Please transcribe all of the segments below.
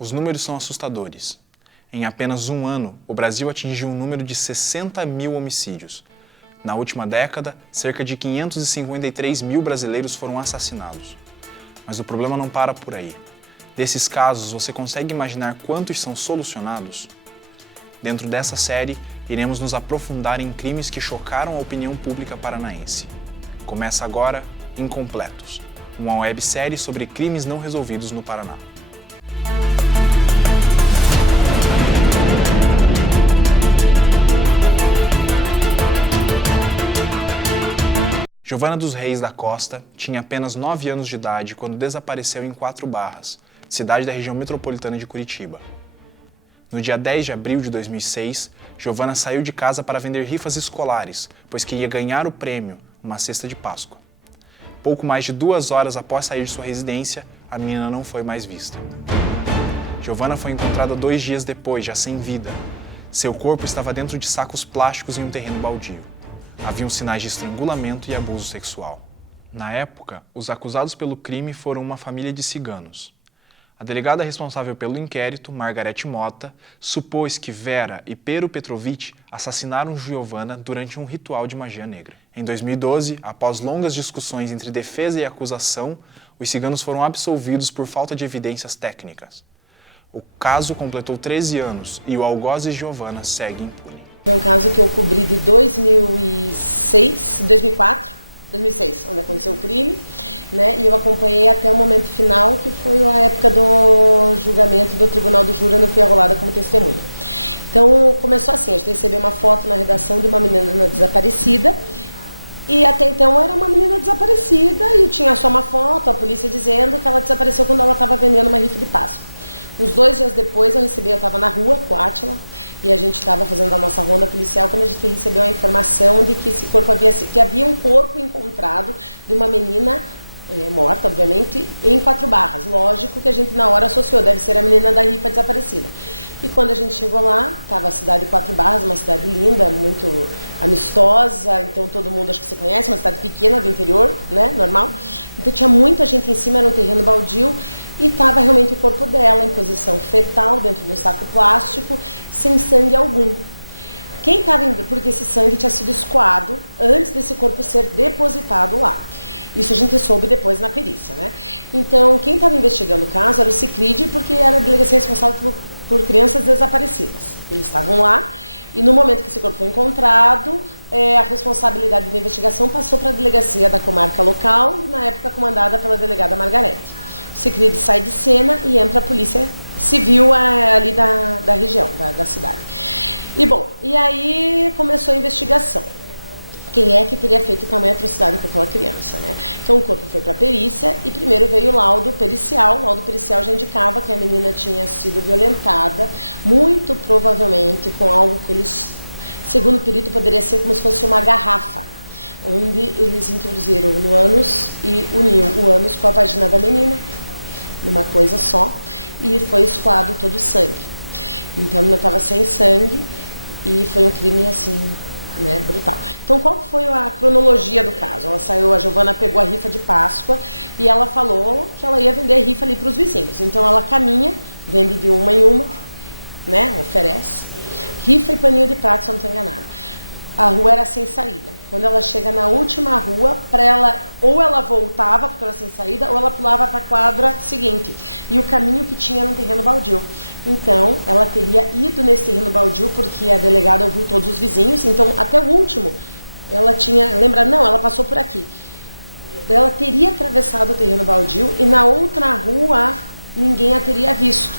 Os números são assustadores. Em apenas um ano, o Brasil atingiu um número de 60 mil homicídios. Na última década, cerca de 553 mil brasileiros foram assassinados. Mas o problema não para por aí. Desses casos, você consegue imaginar quantos são solucionados? Dentro dessa série, iremos nos aprofundar em crimes que chocaram a opinião pública paranaense. Começa agora Incompletos, uma websérie sobre crimes não resolvidos no Paraná. Giovana dos Reis da Costa tinha apenas 9 anos de idade quando desapareceu em Quatro Barras, cidade da região metropolitana de Curitiba. No dia 10 de abril de 2006, Giovana saiu de casa para vender rifas escolares, pois queria ganhar o prêmio, uma cesta de Páscoa. Pouco mais de 2 horas após sair de sua residência, a menina não foi mais vista. Giovana foi encontrada 2 dias depois, já sem vida. Seu corpo estava dentro de sacos plásticos em um terreno baldio. Haviam sinais de estrangulamento e abuso sexual. Na época, os acusados pelo crime foram uma família de ciganos. A delegada responsável pelo inquérito, Margarete Mota, supôs que Vera e Pero Petrovic assassinaram Giovana durante um ritual de magia negra. Em 2012, após longas discussões entre defesa e acusação, os ciganos foram absolvidos por falta de evidências técnicas. O caso completou 13 anos e o algoz de Giovana segue impune. Foi um caso que eu cobri de 2006, 2006, onde aconteceu o crime, né? E eu acompanhei até o momento final, que foi a época do julgamento do Tribunal do Júri, onde eu fui arrolada como testemunha. Então, começou assim, a gente recebeu uma foto na redação de uma menina desaparecida, e até então era uma menina desaparecida e tinha só uma foto, a polícia dizendo que ela desapareceu quando ela estava vendendo uma rifa de Páscoa. Uns 2 dias depois eu estava na rua com a Átila e a gente estava fazendo a nossa ronda policial quando a gente recebeu a informação de que havia um corpo encontrado de uma menina morta, obviamente, em Quatro Barras. Lógico que a gente na hora associou, deve ser a menina da rifa desaparecida. E quando a gente chegou lá, estava a cidade de Quatro Barras, uma cidade linda, muito amistosa, então todo mundo acho que você conhece, uma cidade pequena do interior, né, normal. Então tinha muita gente em cima, era um terreno baldio e estava realmente o corpo dela em posição fetal dentro de um saco plástico, sem sangue algum. Quem estava, porque esse sangue tinha sido escoado antes desse corpo ser depositado lá. Isso a gente soube depois na perícia, né? Então, quem estava investigando o caso era o CICRID, porque era a delegacia responsável por crianças desaparecidas. Eles estavam lá e no momento que esse corpo foi encontrado, a responsabilidade da investigação passou para a delegacia da comarca local, na época comandada pela delegada Margarete. O CICRID sai de cena e entra a polícia civil ali da região, da cidade. E aí começou a investigação. Quem é que teria feito tamanha atrocidade com aquela criança, né? Então o corpo foi para a perícia e primeiro veio o laudo pericial. O laudo pericial já indicava que a menina tinha sido violentada, muito provavelmente com algo que eles, segundo o perito, poderia ser como se fosse uma garrafa, onde eles introduziram no ânus e uniu o ânus com a vagina da menina, numa coisa só, e foi escoado todo o sangue. Então a menina estava sem sangue e foi um crime assim, né, brutal. Então qual foi a cronologia do caso? A Giovana pegou a rifa de Páscoa e ela falou que ela ia vender a rifa ali para os vizinhos. Então ela caminha, vende de uma em uma, né, oferece, rifa e paninho de prato, se eu não estou enganada. A rua era sem saída. Quando ela chega na última rua, ou ela voltava porque era sem saída, ou ela pulava para a quadra seguinte. E o caminho que tinha era um terreno baldio. Então, ela teria ido nesse terreno baldio porque a delegada ouviu todos os vizinhos. Então, até o último, ela tinha... Lembra? Não, ela passou por aqui. Ela teria atravessado o terreno baldio e na outra rua, ninguém a teria visto.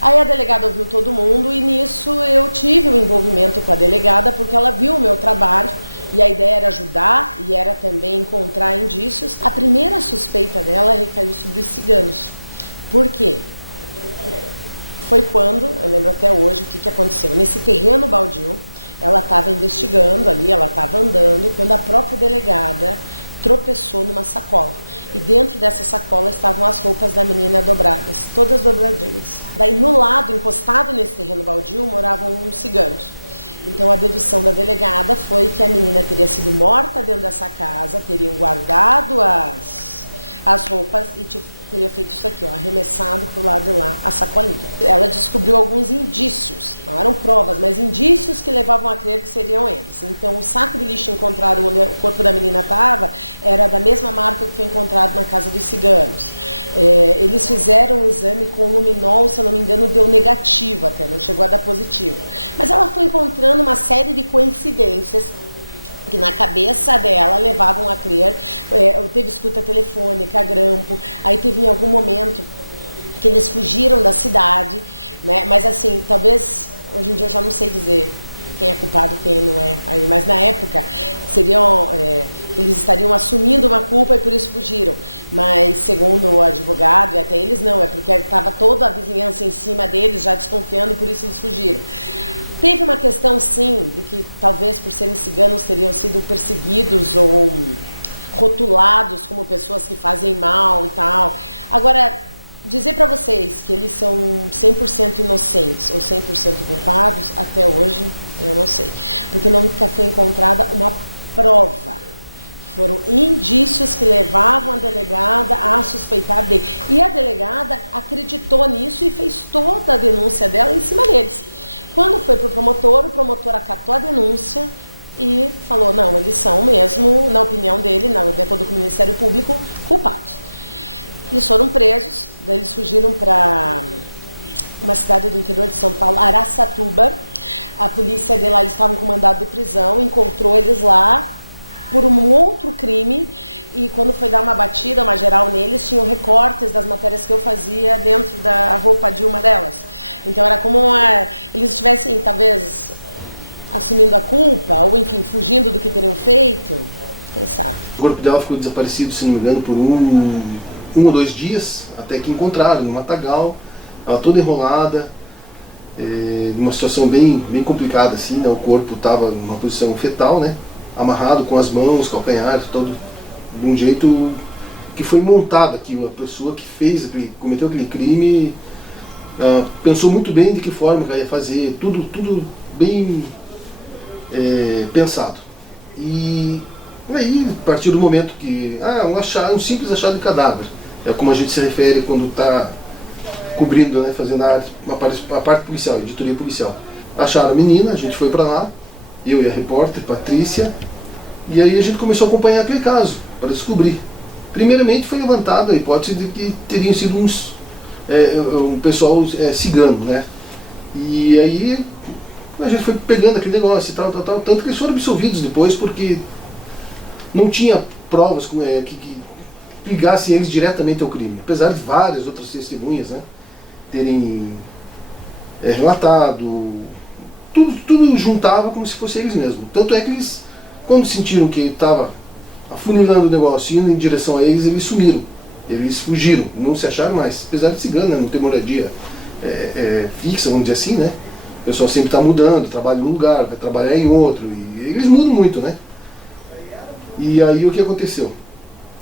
Aí a delegada ouviu todo mundo e nisso eu tive um envolvimento com a delegada porque ela viu o meu trabalho e a ideia era ajudar e era também encontrar indícios. A primeira suspeita dela recaiu sobre os ciganos. Por quê? Foi quando, eu lembro até hoje o que aconteceu. Nesse terreno baldio, ela estava investigando ali, ela estava andando, quando a própria delegada tropeçou numa sacola. E dentro dessa sacola estavam as roupas da menina dobradas, todas dobradinhas. Daí no lado, encostado nesse terreno baldio, moravam uns ciganos. Então a dedução da delegada foi que a menina teria sido morta dentro dessa casa, teriam guardado as roupas e teria feito isso aqui, ó, arremessado pro lado de lá a sacolinha. Ela descobriu alguns indícios, não eram provas, mas indícios que levavam a crer que seriam eles. Então o saco de lixo encontrado onde o corpo da menina estava era da mesma marca que foi encontrado na casa dos ciganos. Eles fizeram um exame com luminol, se eu não me engano deu negativo até, não chegou a dar positivo. Mas ela foi encontrando uma série de coincidências que na cabeça dela levavam a crer. Teve escuta telefônica, grampo, aí teve em algum momento que eles fugiram da cidade, né? Mas assim, talvez hoje em dia eu já não sei dizer quem é culpado, quem não é, aí, mas na época seriam eles estariam assumindo uma culpa e por isso fugiram. Mas segundo o advogado, e até eles não, é porque estava toda a vizinhança em cima deles já desconfiando, por isso eles fugiram. Teve uma questão, sim, de que talvez por serem ciganos teriam sido perseguidos ou rotulados como pessoas que fazem mal e tal. Agora, dizer para vocês que eles são 100% inocentes ou 100% culpados, até hoje eu não sei. Porque nunca foi encontrada uma prova. Foram indícios que levavam a delegada a suspeitar dele. E a delegada acreditou nisso e fez toda a denúncia dela em cima deles. Quando foi para o promotor acatou a denúncia e falou, não, eles são mesmo, na opinião dele, de acordo com o Ministério Público, culpados. Eles foram presos, daí eles fugiram para uma cidade do interior de São Paulo, Araçatuba. A polícia de lá, eles estavam com mandado de prisão, encontrou eles lá por um outro crime, e quando foi dar uma batida, uma geral neles, tinham recortes das matérias que eu fazia dentro da roupa de uma delas. Então era como eles estivessem, talvez, assumindo a culpa, ou enfim, fugindo do que teriam feito, quem sabe. O corpo dela ficou desaparecido, se não me engano, por um ou 2 dias, até que encontraram no matagal, ela toda enrolada, numa situação bem complicada, assim, né? O corpo estava numa posição fetal, né? Amarrado com as mãos, calcanhares, todo de um jeito que foi montado aquilo. A pessoa que cometeu aquele crime pensou muito bem de que forma que ela ia fazer, tudo bem pensado. E aí, a partir do momento que um simples achado de cadáver, é como a gente se refere quando está cobrindo, né, fazendo a parte policial, a editoria policial. Acharam a menina, a gente foi para lá, eu e a repórter Patrícia, e aí a gente começou a acompanhar aquele caso, para descobrir. Primeiramente foi levantada a hipótese de que teriam sido um pessoal cigano, né? E aí a gente foi pegando aquele negócio e tal, tanto que eles foram absolvidos depois, porque não tinha provas que ligassem eles diretamente ao crime, apesar de várias outras testemunhas, né, terem relatado. Tudo juntava como se fosse eles mesmos. Tanto é que eles, quando sentiram que estava afunilando o negócio, indo em direção a eles, eles sumiram. Eles fugiram, não se acharam mais. Apesar de cigano, né, não ter moradia fixa, vamos dizer assim, né? O pessoal sempre está mudando, trabalha num lugar, vai trabalhar em outro, e eles mudam muito, né? E aí o que aconteceu?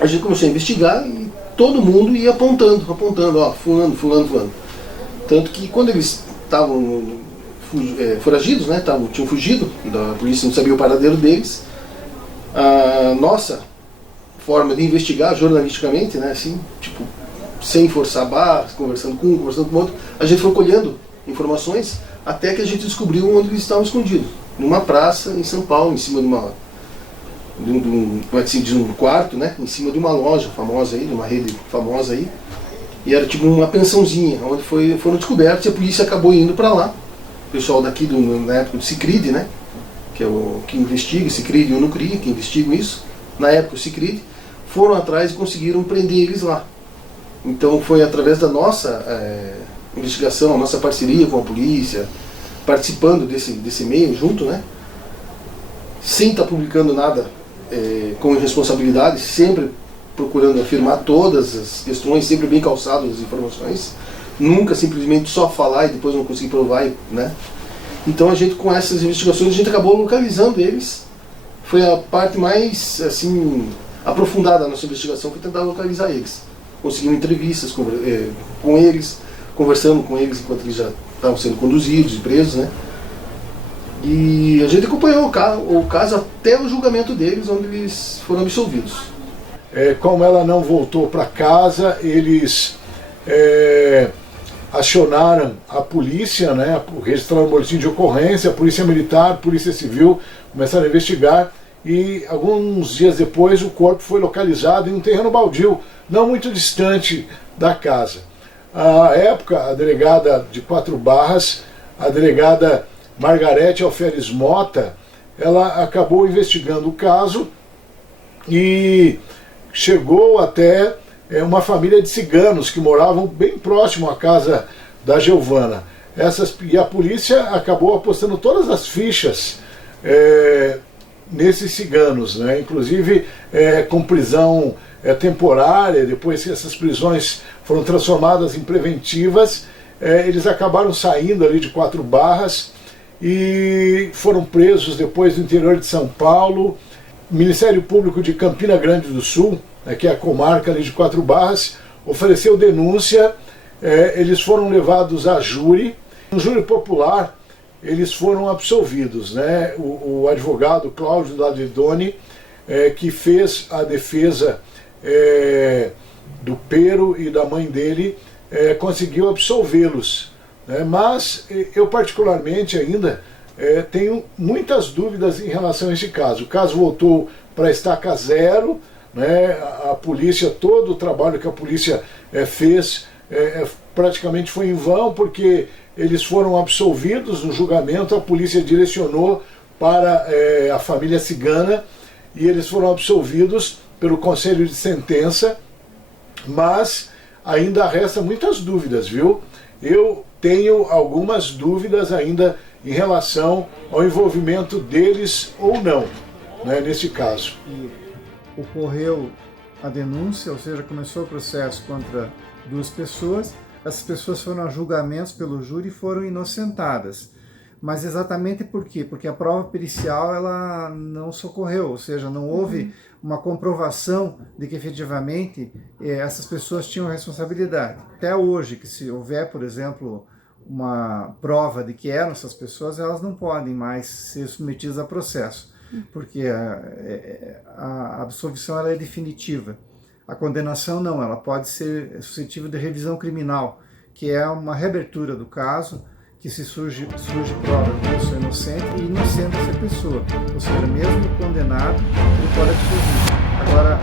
A gente começou a investigar e todo mundo ia apontando, ó, fulano. Tanto que quando eles estavam foragidos, né, tinham fugido, a polícia não sabia o paradeiro deles, a nossa forma de investigar jornalisticamente, né, assim, tipo, sem forçar barras, conversando com um, conversando com o outro, a gente foi colhendo informações até que a gente descobriu onde eles estavam escondidos, numa praça em São Paulo, em cima de um quarto, né, em cima de uma loja famosa aí, de uma rede famosa aí, e era tipo uma pensãozinha, onde foram descobertos, e a polícia acabou indo para lá. O pessoal daqui, na época do CICRID, né, que é o que investiga, CICRID e o NUCRI, que investigam isso, na época o CICRID, foram atrás e conseguiram prender eles lá. Então foi através da nossa investigação, a nossa parceria com a polícia, participando desse meio junto, né, sem estar publicando nada com irresponsabilidade, sempre procurando afirmar todas as questões, sempre bem calçadas as informações, nunca simplesmente só falar e depois não conseguir provar, né? Então a gente, com essas investigações, a gente acabou localizando eles. Foi a parte mais assim aprofundada da nossa investigação, foi tentar localizar eles. Conseguimos entrevistas com eles, conversando com eles enquanto eles já estavam sendo conduzidos e presos, né? E a gente acompanhou o caso até o julgamento deles, onde eles foram absolvidos. Como ela não voltou para casa, eles acionaram a polícia, né, registraram um boletim de ocorrência, a polícia militar, a polícia civil, começaram a investigar e alguns dias depois o corpo foi localizado em um terreno baldio, não muito distante da casa. À época, a delegada de Quatro Barras, a delegada Margarete Alferes Mota, ela acabou investigando o caso e chegou até uma família de ciganos que moravam bem próximo à casa da Giovana. E a polícia acabou apostando todas as fichas nesses ciganos, né? Inclusive com prisão temporária. Depois que essas prisões foram transformadas em preventivas, eles acabaram saindo ali de Quatro Barras e foram presos depois no interior de São Paulo. O Ministério Público de Campina Grande do Sul, que é a comarca ali de Quatro Barras, ofereceu denúncia, eles foram levados a júri. No júri popular, eles foram absolvidos, né? O advogado Cláudio Ladridoni, que fez a defesa do Pero e da mãe dele, conseguiu absolvê-los. Mas eu particularmente ainda tenho muitas dúvidas em relação a esse caso. O caso voltou para a estaca zero, né? A polícia, todo o trabalho que a polícia fez praticamente foi em vão, porque eles foram absolvidos no julgamento, a polícia direcionou para a família cigana e eles foram absolvidos pelo conselho de sentença, mas ainda resta muitas dúvidas, viu? Eu tenho algumas dúvidas ainda em relação ao envolvimento deles ou não, né, nesse caso. E ocorreu a denúncia, ou seja, começou o processo contra duas pessoas, essas pessoas foram a julgamentos pelo júri e foram inocentadas. Mas exatamente por quê? Porque a prova pericial ela não socorreu, ou seja, não houve uma comprovação de que efetivamente essas pessoas tinham responsabilidade. Até hoje, que se houver, por exemplo, uma prova de que eram essas pessoas, elas não podem mais ser submetidas a processo, porque a absolvição ela é definitiva. A condenação não, ela pode ser suscetível de revisão criminal, que é uma reabertura do caso, que se surge prova de pessoa inocente e inocente essa pessoa, ou seja, mesmo condenado, ele pode adquirir. Agora,